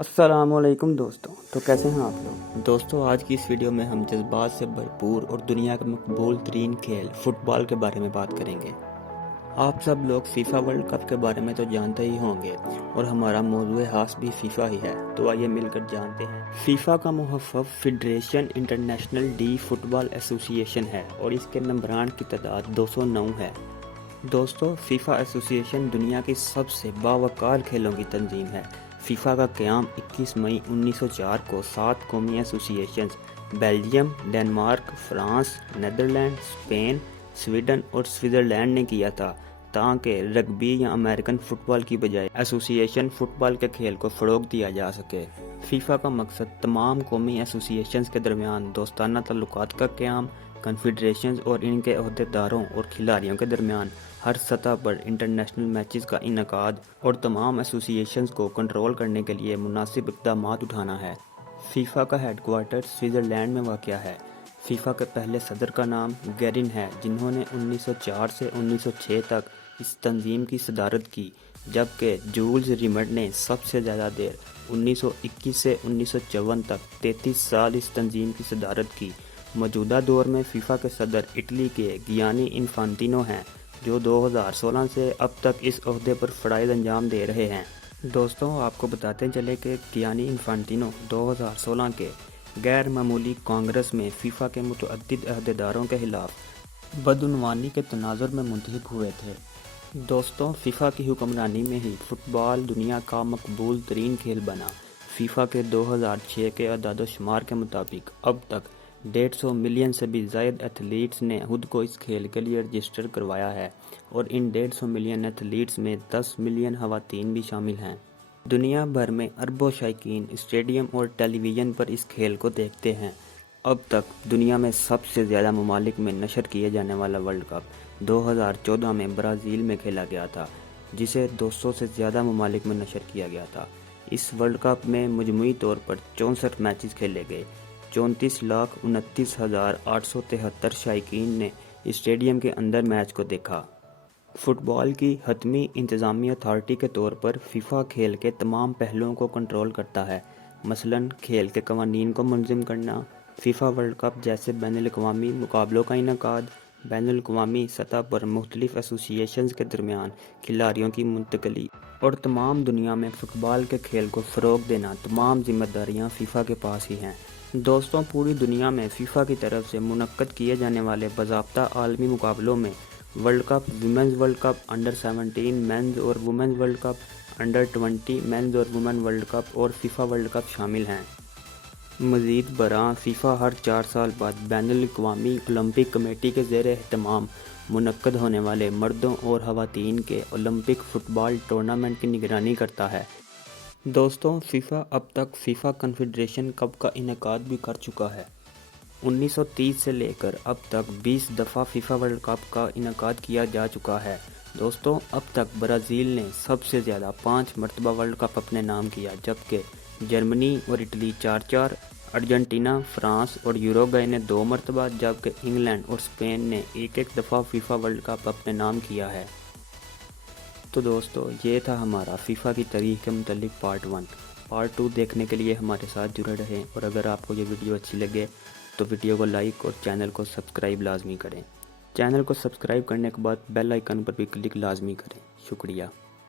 السلام علیکم دوستوں، تو کیسے ہیں آپ لوگ؟ دوستوں، آج کی اس ویڈیو میں ہم جذبات سے بھرپور اور دنیا کا مقبول ترین کھیل فٹ بال کے بارے میں بات کریں گے۔ آپ سب لوگ فیفا ورلڈ کپ کے بارے میں تو جانتے ہی ہوں گے، اور ہمارا موضوع خاص بھی فیفا ہی ہے، تو آئیے مل کر جانتے ہیں۔ فیفا کا محفظ فیڈریشن انٹرنیشنل ڈی فٹ بال ایسوسی ایشن ہے، اور اس کے ممبران کی تعداد 209 ہے۔ دوستو، فیفا ایسوسی ایشن دنیا کی سب سے باوقار کھیلوں کی تنظیم ہے۔ فیفا کا قیام 21 مئی 1904 کو 7 قومی associations Belgium, Denmark, France, Netherland, Spain, Sweden اور سوئٹزرلینڈ نے کیا تھا، تاکہ رگبی یا امریکن فٹ بال کی بجائے ایسوسی ایشن فٹ بال کے کھیل کو فروغ دیا جا سکے۔ فیفا کا مقصد تمام قومی ایسوسی ایشنز کے درمیان دوستانہ تعلقات کا قیام، کنفیڈریشنز اور ان کے عہدیداروں اور کھلاڑیوں کے درمیان ہر سطح پر انٹرنیشنل میچز کا انعقاد اور تمام ایسوسی ایشنز کو کنٹرول کرنے کے لیے مناسب اقدامات اٹھانا ہے۔ فیفا کا ہیڈ کوارٹر سوئٹزرلینڈ میں واقع ہے۔ فیفا کے پہلے صدر کا نام گیرن ہے، جنہوں نے 1904 سے 1906 تک اس تنظیم کی صدارت کی، جبکہ جولز ریمنڈ نے سب سے زیادہ دیر 1921 سے 1954 تک 33 سال اس تنظیم کی صدارت کی۔ موجودہ دور میں فیفا کے صدر اٹلی کے گیانی انفانتینو ہیں، جو 2016 سے اب تک اس عہدے پر فرائض انجام دے رہے ہیں۔ دوستوں، آپ کو بتاتے چلے کہ گیانی انفانتینو 2016 کے غیر معمولی کانگریس میں فیفا کے متعدد عہدیداروں کے خلاف بدعنوانی کے تناظر میں منتخب ہوئے تھے۔ دوستوں، فیفا کی حکمرانی میں ہی فٹ بال دنیا کا مقبول ترین کھیل بنا۔ فیفا کے 2006 کے اعداد و شمار کے مطابق اب تک 150 ملین سے بھی زائد ایتھلیٹس نے خود کو اس کھیل کے لیے رجسٹر کروایا ہے، اور ان 150 ملین ایتھلیٹس میں 10 ملین خواتین بھی شامل ہیں۔ دنیا بھر میں اربوں شائقین اسٹیڈیم اور ٹیلی ویژن پر اس کھیل کو دیکھتے ہیں۔ اب تک دنیا میں سب سے زیادہ ممالک میں نشر کیے جانے والا ورلڈ کپ 2014 میں برازیل میں کھیلا گیا تھا، جسے 200 سے زیادہ ممالک میں نشر کیا گیا تھا۔ اس ورلڈ کپ میں مجموعی طور پر 64 میچز کھیلے گئے۔ 34,29,873 شائقین نے اسٹیڈیم کے اندر میچ کو دیکھا۔ فٹ بال کی حتمی انتظامی اتھارٹی کے طور پر فیفا کھیل کے تمام پہلوؤں کو کنٹرول کرتا ہے، مثلاً کھیل کے قوانین کو منظم کرنا، فیفا ورلڈ کپ جیسے بین الاقوامی مقابلوں کا انعقاد، بین الاقوامی سطح پر مختلف ایسوسی ایشنز کے درمیان کھلاڑیوں کی منتقلی، اور تمام دنیا میں فٹ بال کے کھیل کو فروغ دینا۔ تمام ذمہ داریاں فیفا کے پاس ہی ہیں۔ دوستوں، پوری دنیا میں فیفا کی طرف سے منعقد کیے جانے والے باضابطہ عالمی مقابلوں میں world cup, women's world cup, under 17 men's اور women's world cup, under 20 men's اور وومن ورلڈ کپ اور فیفا ورلڈ کپ شامل ہیں۔ مزید برآں، فیفا ہر 4 سال بعد بین الاقوامی اولمپک کمیٹی کے زیر اہتمام منعقد ہونے والے مردوں اور خواتین کے اولمپک فٹ بال ٹورنامنٹ کی نگرانی کرتا ہے۔ دوستوں، فیفا اب تک فیفا کنفیڈریشن کپ کا انعقاد بھی کر چکا ہے۔ 1930 سے لے کر اب تک 20 دفعہ فیفا ورلڈ کپ کا انعقاد کیا جا چکا ہے۔ دوستوں، اب تک برازیل نے سب سے زیادہ 5 مرتبہ ورلڈ کپ اپنے نام کیا، جبکہ جرمنی اور اٹلی 4، ارجنٹینا، فرانس اور یوروگوئے نے 2 مرتبہ، جبکہ انگلینڈ اور اسپین نے 1 دفعہ فیفا ورلڈ کپ اپنے نام کیا ہے۔ تو دوستو، یہ تھا ہمارا فیفا کی تاریخ کے متعلق پارٹ 1۔ پارٹ 2 دیکھنے کے لیے ہمارے ساتھ جڑے رہیں، اور اگر آپ کو یہ ویڈیو اچھی لگے تو ویڈیو کو لائک اور چینل کو سبسکرائب لازمی کریں۔ چینل کو سبسکرائب کرنے کے بعد بیل آئیکن پر بھی کلک لازمی کریں۔ شکریہ۔